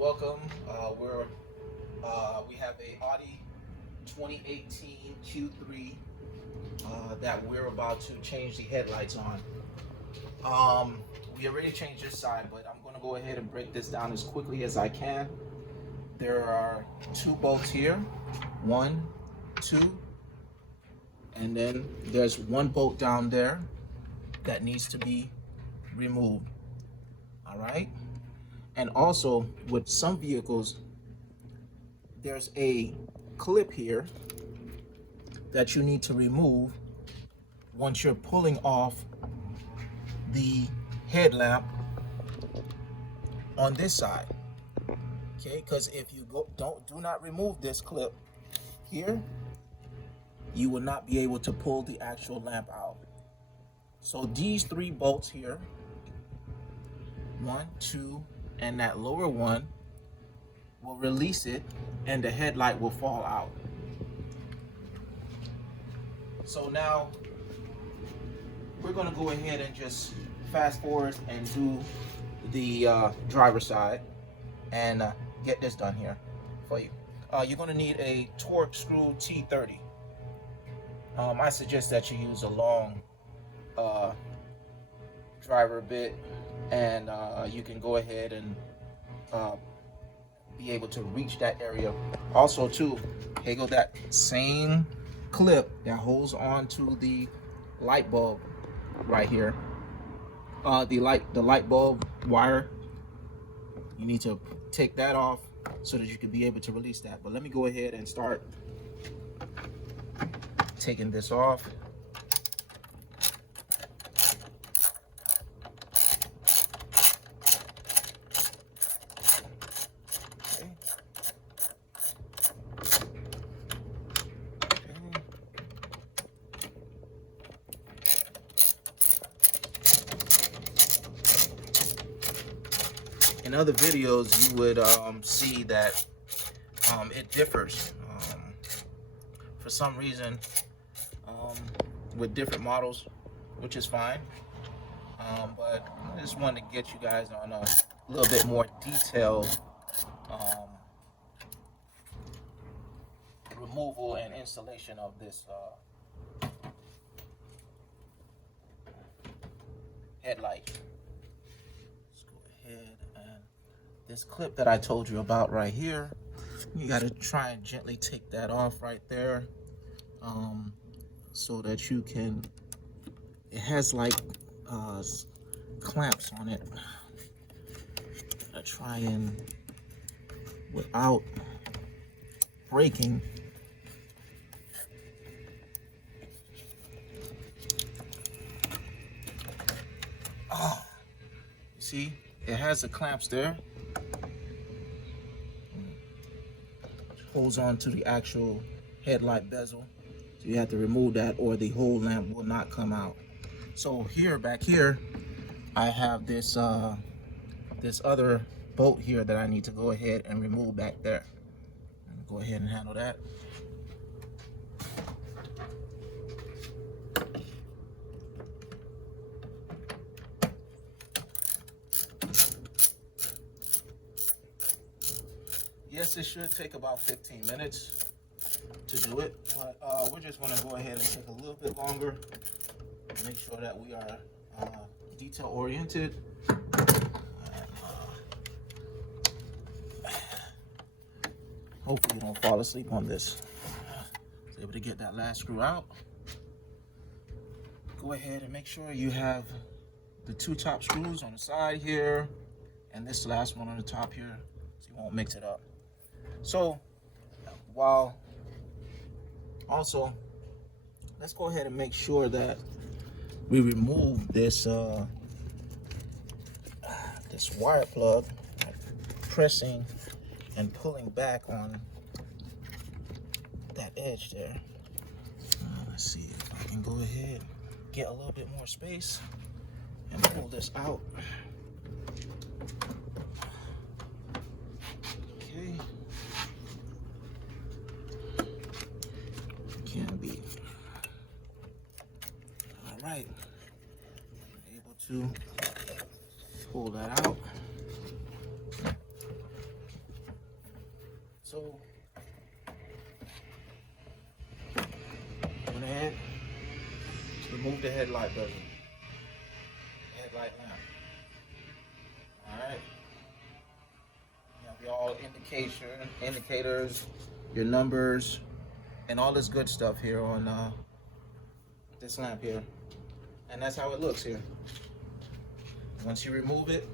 welcome. We have a Audi 2018 Q3 that we're about to change the headlights on. We already changed this side, but I'm going to go ahead and break this down as quickly as I can. There are two bolts here, one, two, and then there's one bolt down there that needs to be removed. All right. And also with some vehicles, there's a clip here that you need to remove once you're pulling off the headlamp on this side. Okay, because if you do not remove this clip here, you will not be able to pull the actual lamp out. So these three bolts here, one, two, and that lower one will release it and the headlight will fall out. So now we're going to go ahead and just fast forward and do the driver's side and get this done here for you. You're going to need a torque screw T30. I suggest that you use a long driver bit, and you can go ahead and be able to reach that area. Also too, here go that same clip that holds on to the light bulb right here. The light bulb wire, you need to take that off so that you can be able to release that. But let me go ahead and start taking this off. In other videos, you would see that it differs for some reason with different models, which is fine. But I just wanted to get you guys on a little bit more detailed removal and installation of this headlight. Let's go ahead, and this clip that I told you about right here, you got to try and gently take that off right there, so that you can, it has like clamps on it. I try and, without breaking, see, it has the clamps there. Holds on to the actual headlight bezel. So you have to remove that or the whole lamp will not come out. So here, back here, I have this this other bolt here that I need to go ahead and remove back there. Go ahead and handle that. Yes, it should take about 15 minutes to do it, but we're just going to go ahead and take a little bit longer and make sure that we are detail oriented. Hopefully you don't fall asleep on this. So able to get that last screw out. Go ahead and make sure you have the two top screws on the side here and this last one on the top here, so you won't mix it up. So while also, let's go ahead and make sure that we remove this this wire plug, pressing and pulling back on that edge there. Let's see if I can go ahead, get a little bit more space and pull this out. Okay. Can be. All right. Able to pull that out. So go ahead, remove the headlight bezel, headlight lamp. All right. You have your all indicators, your numbers, and all this good stuff here on this lamp here. And that's how it looks here. Once you remove it,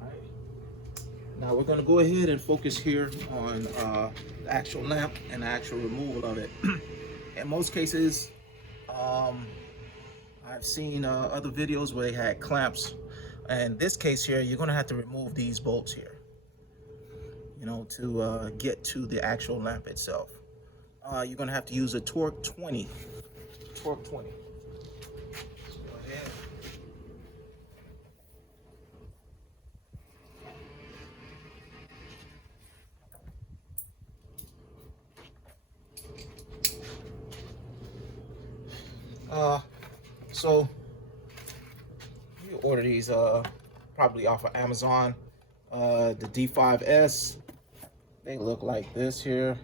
all right. Now we're going to go ahead and focus here on the actual lamp and the actual removal of it. In most cases, I've seen other videos where they had clamps. In this case here, you're going to have to remove these bolts here, you know, to get to the actual lamp itself. You're going to have to use a torque 20. Torque 20. So go ahead. So you order these probably off of Amazon. The D5S, they look like this here.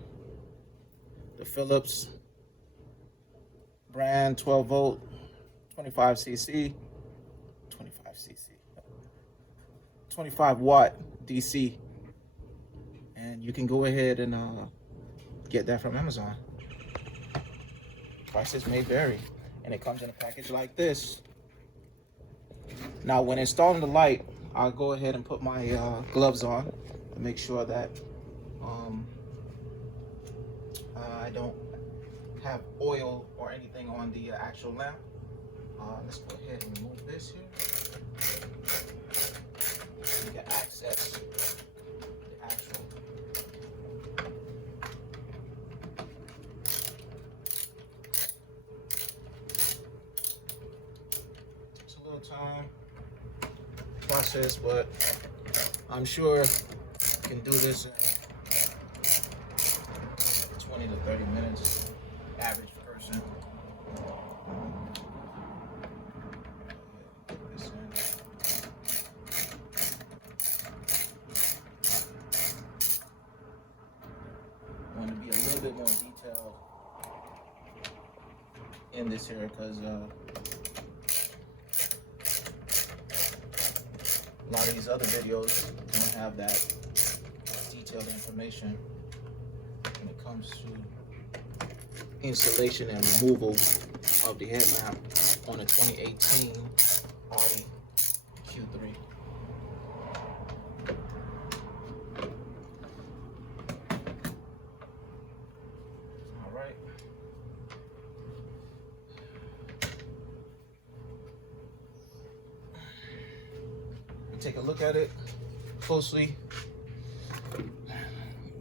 The Philips brand 12 volt 25 watt DC, and you can go ahead and get that from Amazon. Prices may vary, and it comes in a package like this. Now when installing the light, I'll go ahead and put my gloves on to make sure that I don't have oil or anything on the actual lamp. Let's go ahead and remove this here. So you can access the actual. Takes a little time process, but I'm sure you can do this in 20 to 30 minutes, average person. I want to be a little bit more detailed in this here because a lot of these other videos don't have that detailed information when it comes to installation and removal of the headlamp on a 2018 Audi Q3. All right. Take a look at it closely.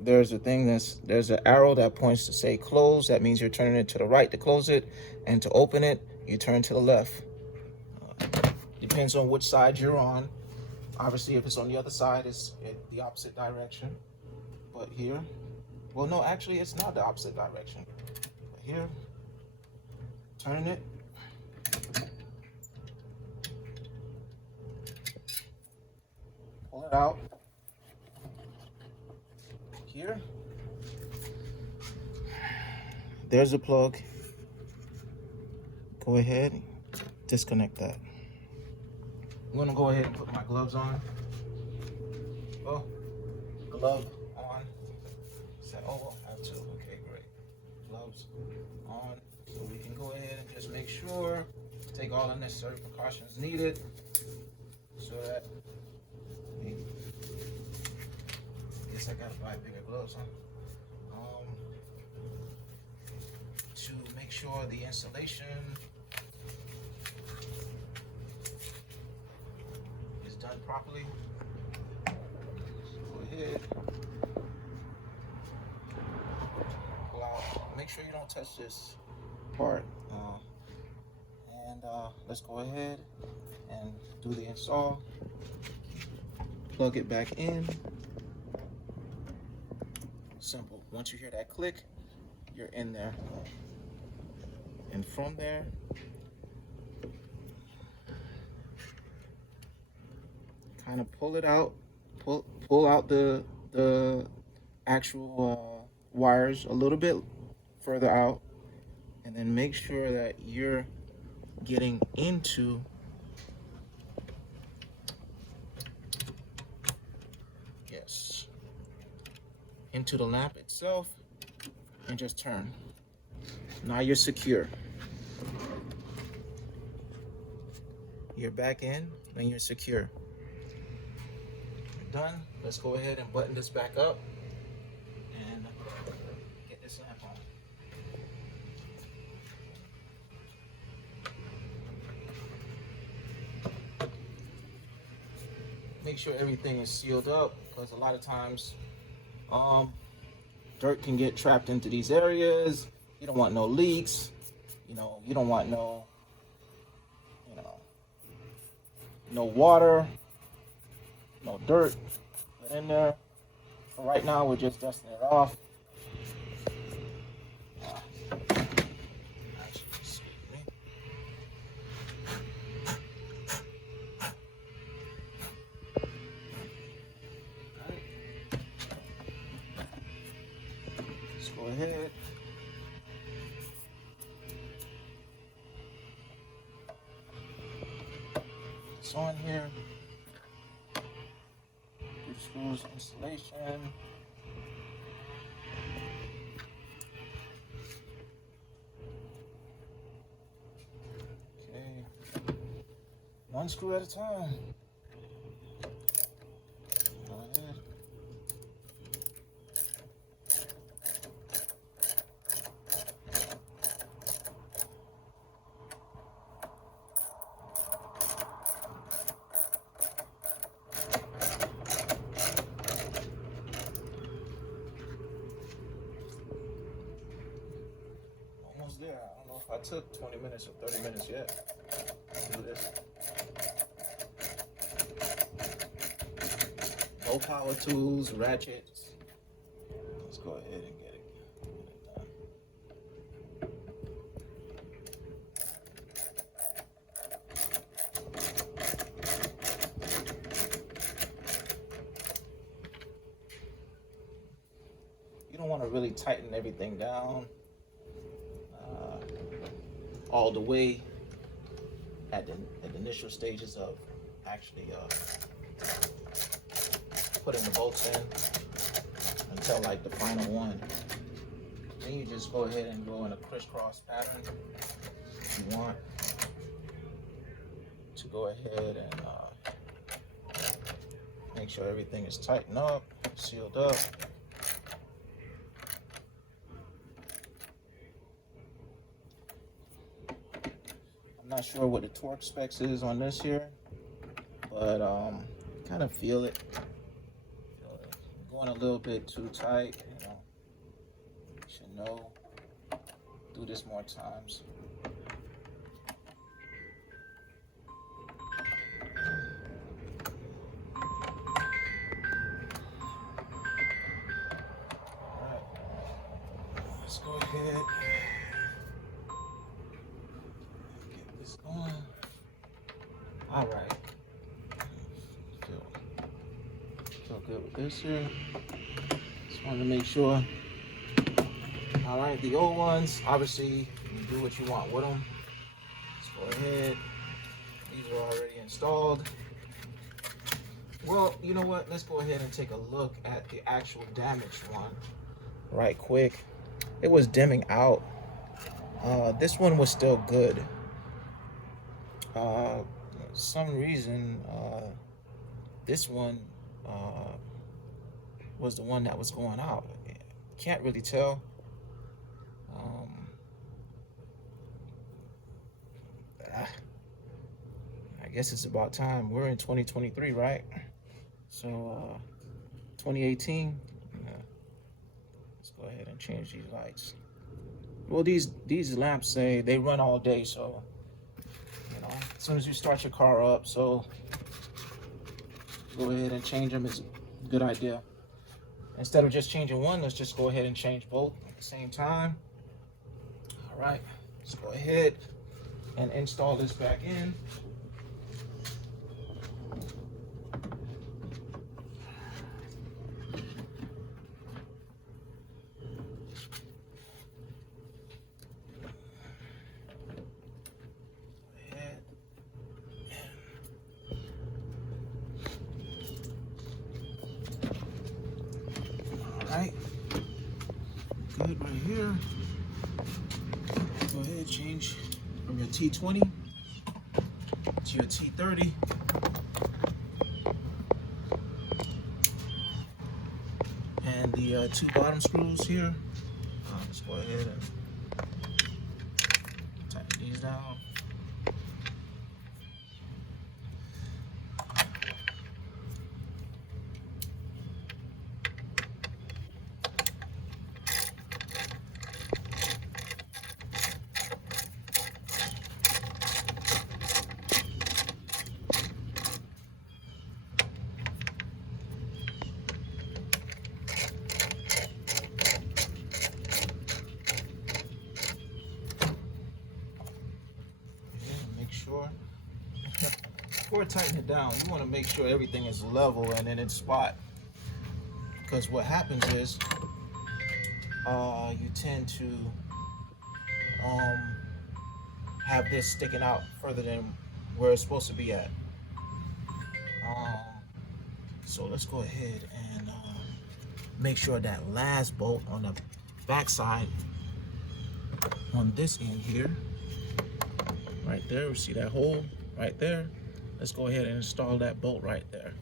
There's there's an arrow that points to say close. That means you're turning it to the right to close it, and to open it, you turn to the left. Depends on which side you're on. Obviously, if it's on the other side, it's the opposite direction. But here, well, no, actually, it's not the opposite direction. But here, turning it. Pull it out. Here, there's a plug. Go ahead, disconnect that. I'm gonna go ahead and put my gloves on. Oh, glove on. Oh, I have to. Okay, great. Gloves on. So we can go ahead and just make sure, take all the necessary precautions needed so that I gotta buy bigger gloves, huh? To make sure the installation is done properly. So go ahead, pull out. Make sure you don't touch this part. And let's go ahead and do the install. Plug it back in. Simple. Once you hear that click, you're in there. And from there, kind of pull it out, pull out the actual wires a little bit further out, and then make sure that you're getting into into the lamp itself, and just turn. Now you're secure. You're back in and you're secure. You're done. Let's go ahead and button this back up and get this lamp on. Make sure everything is sealed up, because a lot of times dirt can get trapped into these areas. You don't want no leaks. You don't want no water, no dirt in there. So right now we're just dusting it off. Let's go ahead. It's on here. Do screws installation. Okay. One screw at a time. Go ahead. There. I don't know if I took 20 minutes or 30 minutes yet to do this. No power tools, ratchets. Let's go ahead and get it done. You don't want to really tighten everything down all the way at the initial stages of actually putting the bolts in until like the final one. Then you just go ahead and go in a crisscross pattern. If you want to go ahead and make sure everything is tightened up, sealed up. Not sure what the torque specs is on this here, but kind of feel it. Going a little bit too tight, you should know. Do this more times. All right, let's go ahead. All right. Feel good with this here. Just wanted to make sure. All right, the old ones, obviously, you do what you want with them. Let's go ahead. These are already installed. Well, you know what? Let's go ahead and take a look at the actual damaged one right quick. It was dimming out. This one was still good. Some reason this one was the one that was going out. Can't really tell. I guess it's about time. We're in 2023, right? So 2018. Let's go ahead and change these lights. Well, these lamps say they run all day, so as soon as you start your car up, so go ahead and change them is a good idea. Instead of just changing one, let's just go ahead and change both at the same time. All right, let's go ahead and install this back in. here. Go ahead, change from your T20 to your T30. And the two bottom screws here. Let's go ahead and tighten these down. Before tightening it down, you want to make sure everything is level and in its spot. Because what happens is you tend to have this sticking out further than where it's supposed to be at. So let's go ahead and make sure that last bolt on the back side on this end here, right there, we see that hole right there. Let's go ahead and install that bolt right there.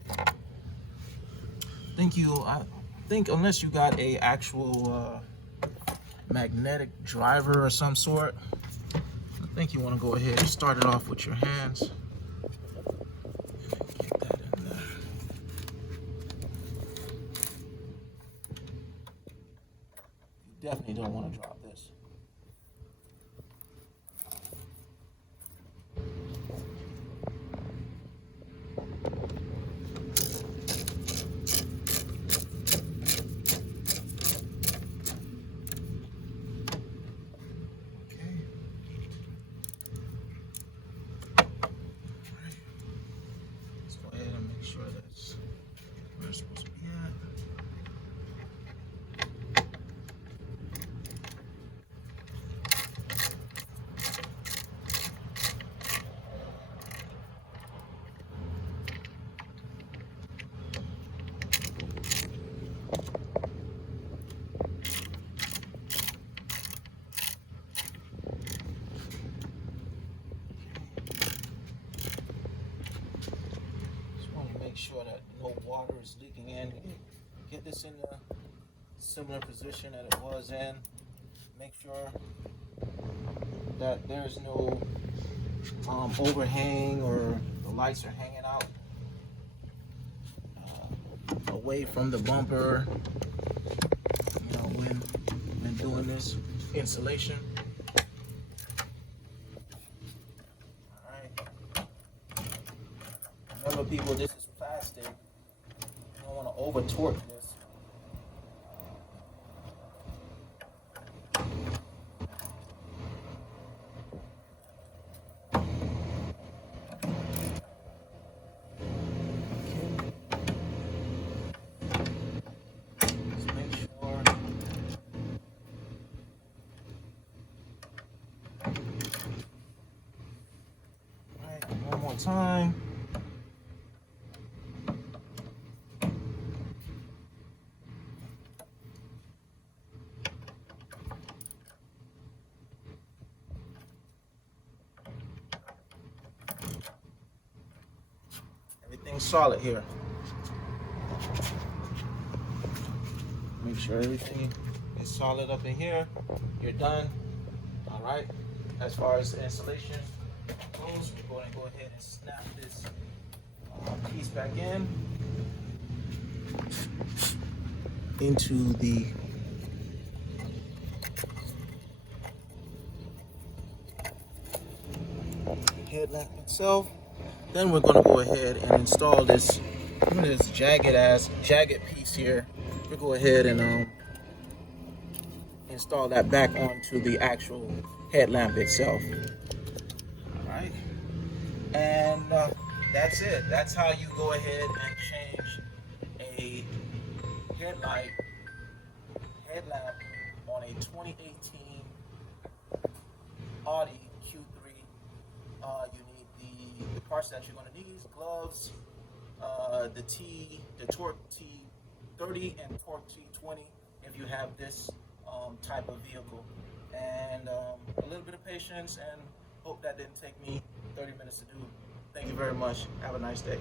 I think unless you got a actual magnetic driver or some sort, I think you want to go ahead and start it off with your hands. Get that in there. You definitely don't want to drop this. Sure that's where it's supposed to be at. Make sure that no water is leaking in. Get this in a similar position that it was in. Make sure that there's no overhang or the lights are hanging out away from the bumper. You know, when doing this installation. All right. Remember, people, this is plastic. You don't want to over torque this. Just make sure. All right, one more time. Everything's solid here. Make sure everything is solid up in here. You're done. All right. As far as the installation goes, we're going to go ahead and snap this piece back into the headlamp itself. Then we're going to go ahead and install this jagged piece here. We'll go ahead and install that back onto the actual headlamp itself. All right, and that's it. That's how you go ahead and change a headlamp on a 2018 Audi Q3. You need the parts that you're going to need: gloves, the torque T30 and torque T20. If you have this type of vehicle. And a little bit of patience, and hope that didn't take me 30 minutes to do. Thank you very much. Have a nice day.